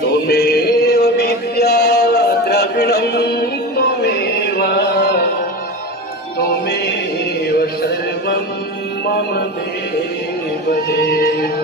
त्वमेव विद्या द्रविणं त्वमेव त्वमेव सर्वं मम देव देव।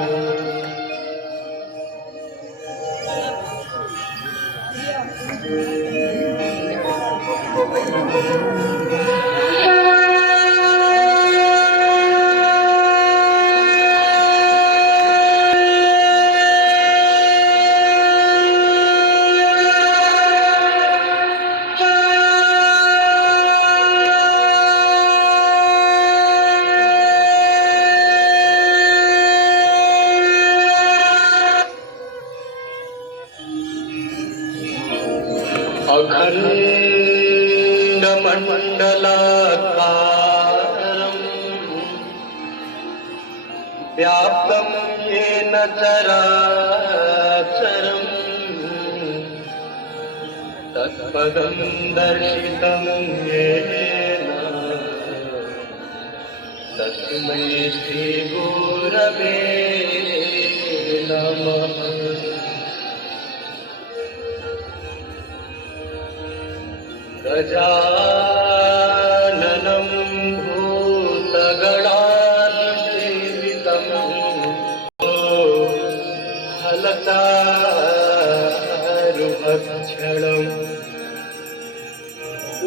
अखण्डमण्डलाकारम् व्याप्तं येन चराचरम् तत्पदं दर्शितं येन तस्मै श्रीगुरवे नमः। गजाननं भूतगणाधिसेवितं फलचारुभक्षणम्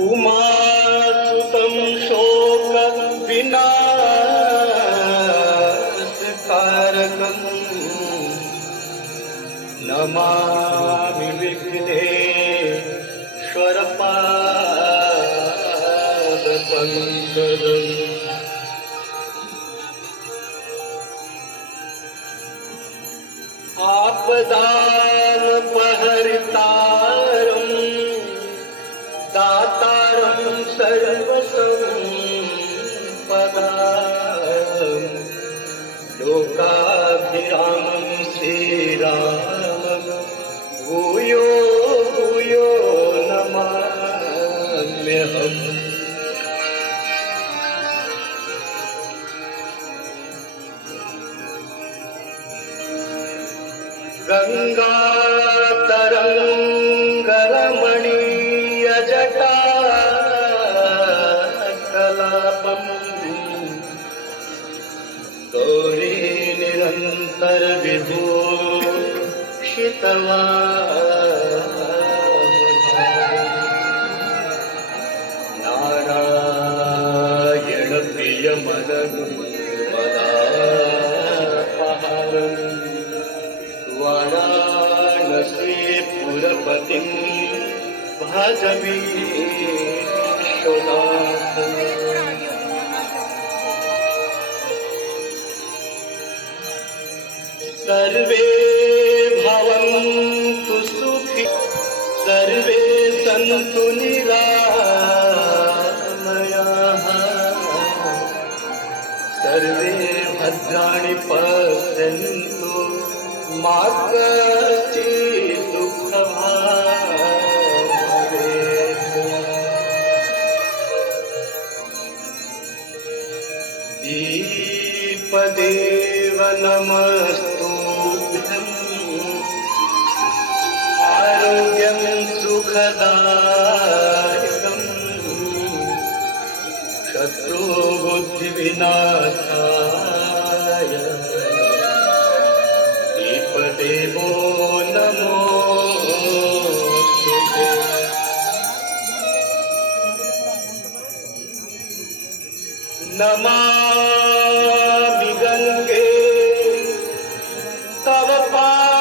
उमासुतं शोकविनाशकारकम् नमामि विघ्नेश्वरपादपङ्कजम्। आपदामपहर्तारं दातारं सर्वसम्पदां लोकाभिरामं श्रीरामं भूयो भूयो नमाम्यहम्। गङ्गातरङ्गरमणीयजटा कलापम् गौरी निरन्तरविभूषितवान् नारायणप्रियमननुमदापहारम् वाराणसीपुरपतिं भजवीश्वनाथम्। सर्वे भवन्तु सुखी सर्वे सन्तु निरामयाः सर्वे भद्राणि पश्यन्तु मा कश्चित् दुःखभाग् भवेत्। दीपदेव नमस्तुभ्यं आरोग्यं सुखदायकम् शत्रुबुद्धिविनाशाय दीपदेवो नमोस्तुते। नमामि गंगे तव पादपङ्कजं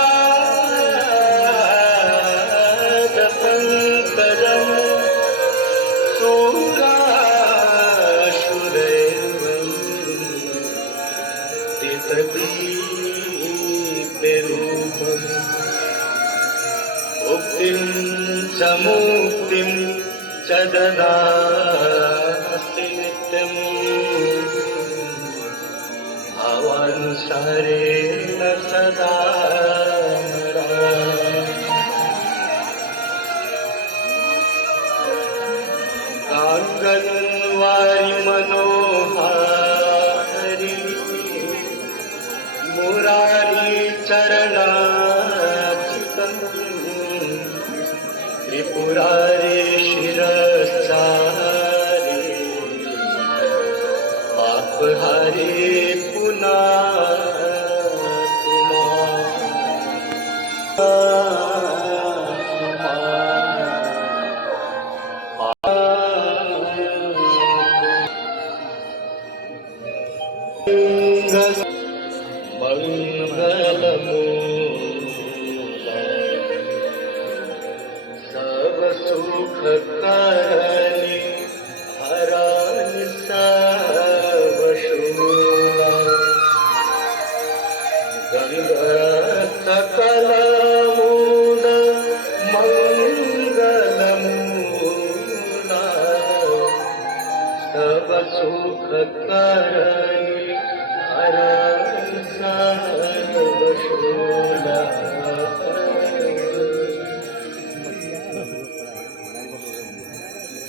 शूराशुरैर्वन्दितदीप्तिरूपम् मुक्तिं च मुक्तिं च ददासि नित्यम् भवानुसारेण सदा काङ्गन्वारि मनोहारि शरणार्चितं त्रिपुरारे शिरसारे पापहारे पुन्हा मंगलमूला सब सुख करणी हरानी सब शूला गंगा सकल मूल मंगलमूला सब सुख करणी हरानी सब शूला।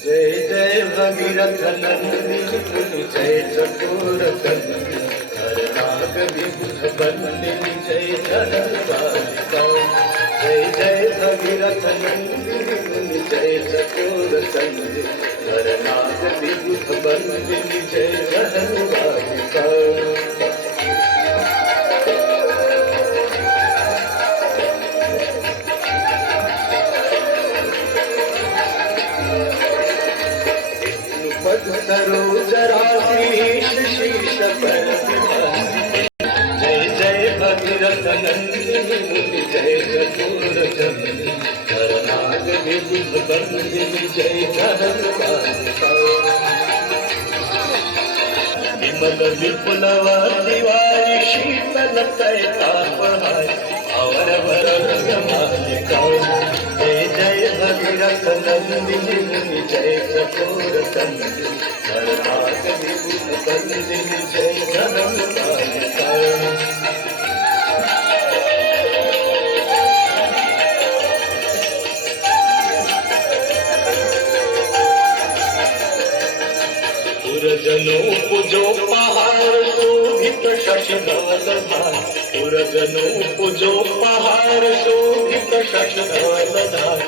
जय जय भगीरथ नंदिनी जय चकोर कंदिनी हर नाग विबुध बंदिनी जय जनबालिका। जय जय भगीरथ नंदिनी जय चकोर कंदिनी हर नाग विबुध बंदिनी जय जनबालिका। सरोजराशीष शीश पर जय जय भगीरथ नंदिनी जय चकोर कंदिनी हर नाग विबुध बंदिनी जय जनबालिका। विमल विपुलव दिवारी शीतल तापहारी और वरद मालिका। जय जय भगीरथ नंदिनी जय चकोर कंदिनी हर नाग विबुध बंदिनी जय जनबालिका। पुरजनों पूजो पहाड़ शोभित शशधवल धार। पुरजनों पूजो पहाड़ शोभित शशधवल धार।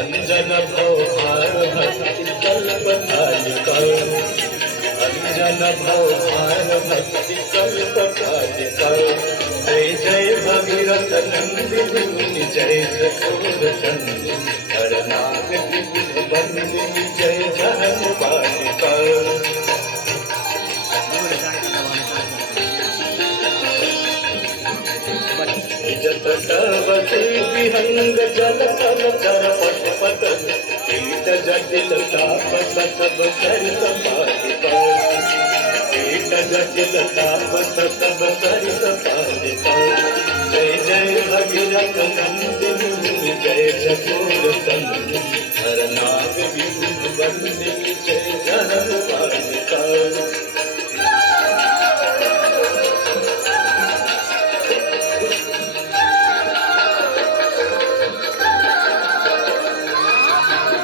अंजन भवहार भक्ति कल्पतालिका। अंजन भवहार भक्ति कल्पतालिका। जय जय भगीरथ नंदिनी जय चकोर कंदिनी हर नाग विबुध बंदिनी जय जनबालिका। जतवती विहंग जल तल कर पट पट कीट जटिल ताप सब कर संभालिका। कीट जटिल ताप सब कर संभालिका। जय जय भगीरथ नंदिनी जय चकोर कंदिनी हर नाग विबुध बंदिनी जय जनबालिका।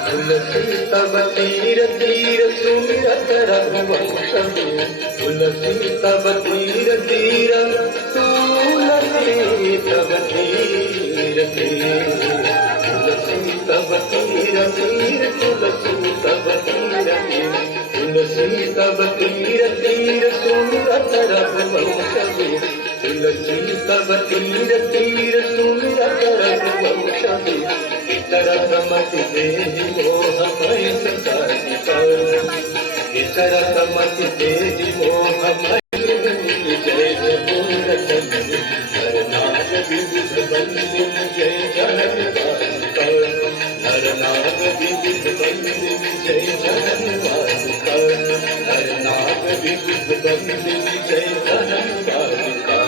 तुलसी तब तीर तीर सुमिरत रघुवंश तुलसी तब तीर तीर तुलसी तब तीर तीर तुलसी तब तीर तीर तुलसी तब तीर तीर तुलसी तब तीर तीर सुमिरत रघुवंश तुलसी तब तीर तीर सुमिरत रघुवंश। इतर मति देहि मोह मय सतारिका। इतर मति देहि मोह मय जय चकोर कंदिनी हर नाग विबुध बंदिनी जय जनबालिका। हर नाग विबुध बंदिनी जय जनबालिका। हर नाग विबुध बंदिनी जय जनबालिका।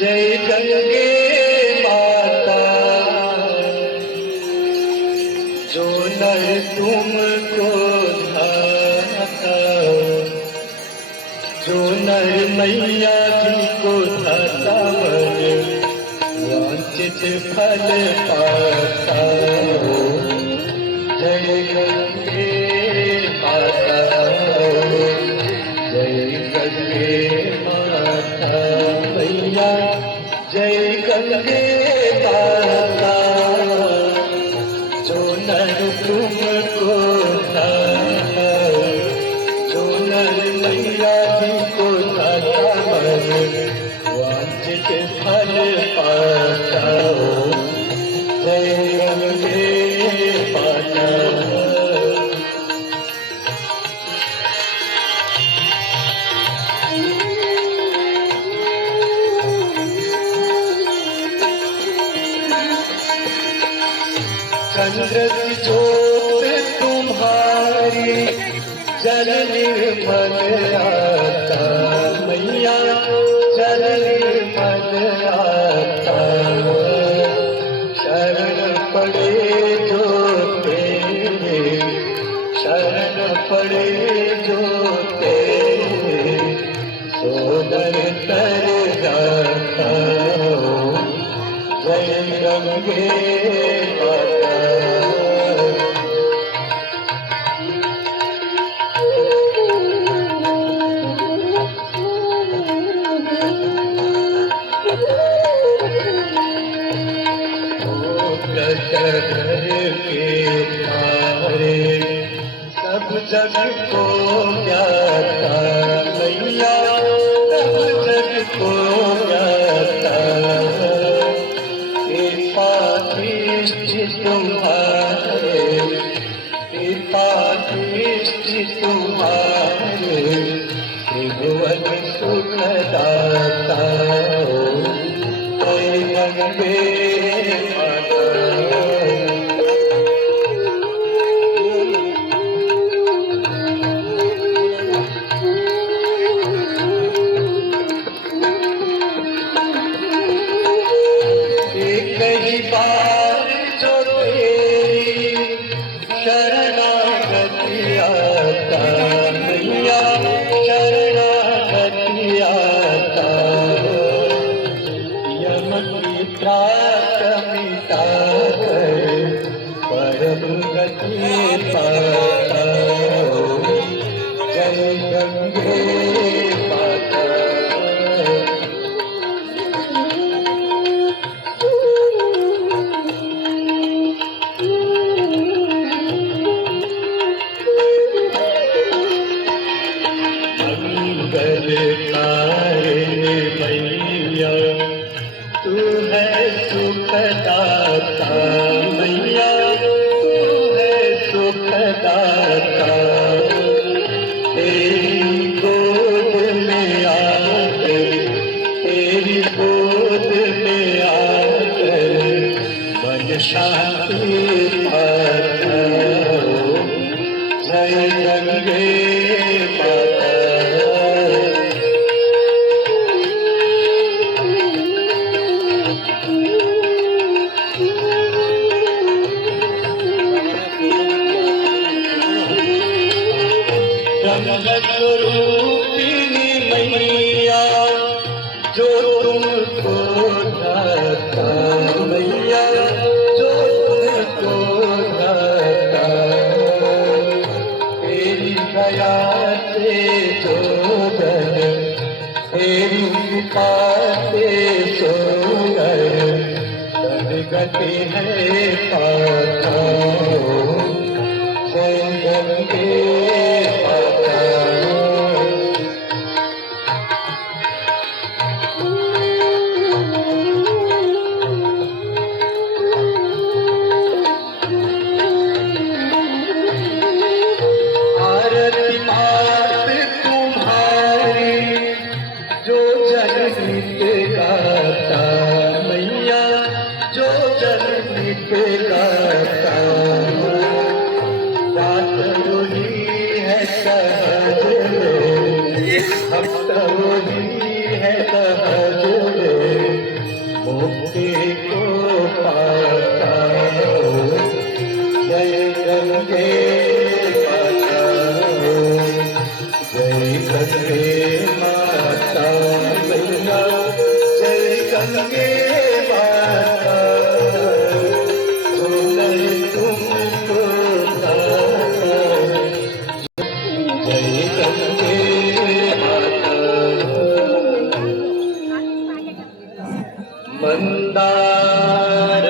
जय गंगे माता जो नर तुमको धाता। जो नर मैया जी को धाता वांछित फल पाता। जय गंगे माता जय गंगे गंगे माता जो नर तुमको था, जो नर मैया जी को दाता मन वांछित फल पाता। जय गंगे माता। चंद्र की ज्योत तुम्हारी जल निर्मल आता, मैया जल निर्मल आता। शरण पड़े जो तेरे, शरण पड़े जो तेरे, सोदर तर जाता। जय गंगे माता। कटहर के तारे सब जग को ज्ञाता, मैया सब जग को ज्ञाता। तुम्हारे तुम्हारे त्रिभुवन सुखदाता। जय गंगे माता। कई बार जो तेरी शरणागति आता, मैया शरणागति आता। यम की त्रास मिटा कर परम गति पाता। जय गंगे माता। मंगलकारिणी मैया तू है सुखदाता, मैया तू है सुखदाता। तेरी गोद में आकर, तेरी गोद में आकर मन शांति पाता। जय गंगे माता। रूपिणी मैया जो तुमको दाता, मैया जो तुमको दाता। तेरी दया से जो जन, तेरी कृपा से जो गति है पाता। जय गंगे माता। आरती मात तुम्हारी जो जनहित गाता, मैया जो जनहित गाता। बात वही है सहज भक्त वही है सहज मुक्ति को पाता। जय गंगे माता। जय गंगे माता मैया। जय गंगे माता। तुमको जय गंगे माता। मंदार